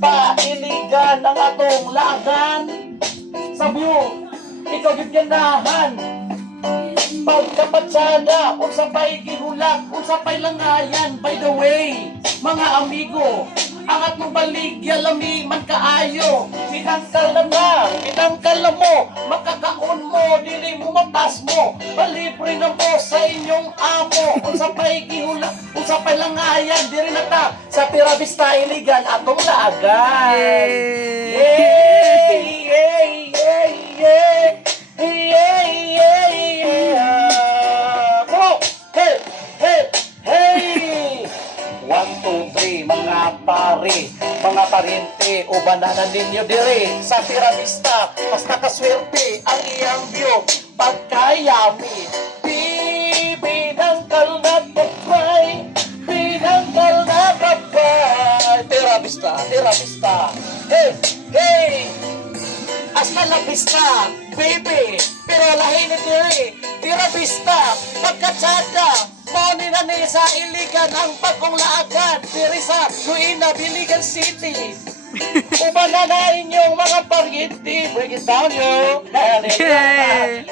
Vista, iligan ang atong lagan. Sabyo, ikaw yung ganahan. Pagkapatsada, unsapay gihulak, unsapay langayan. By the way, mga amigo, ang atong baligya lami man kaayo. Pinangkal na mo, makakaon mo, dili mo matas mo. Palibre na mo sa inyong amo. Unsapay gihulak, unsapay langayan. Diri na ta sa Tira Vista, iligan atong lagan. Yay! Yay! Yay! Yay! Yay! Yay! Yeah! Go! Hey! Hey! Hey! 1, 2, 3, mga pare, mga pariente, ubananan ninyo dire sa Tira Vista. Basta kaswerte ang iyang view, pagkayami. Binangkal na pagkay, binangkal na pagkay. Tira Vista, Tira Vista. Hey! Hey! Hasta la vista, baby. Pero lahi ni diri, Tira Vista, pagkatsada. Moni na ni sa iligan ang pagkunglaagan. Diri sa Luina, Biligan City. Uban na inyong mga pariente. Break it down, yo. Okay.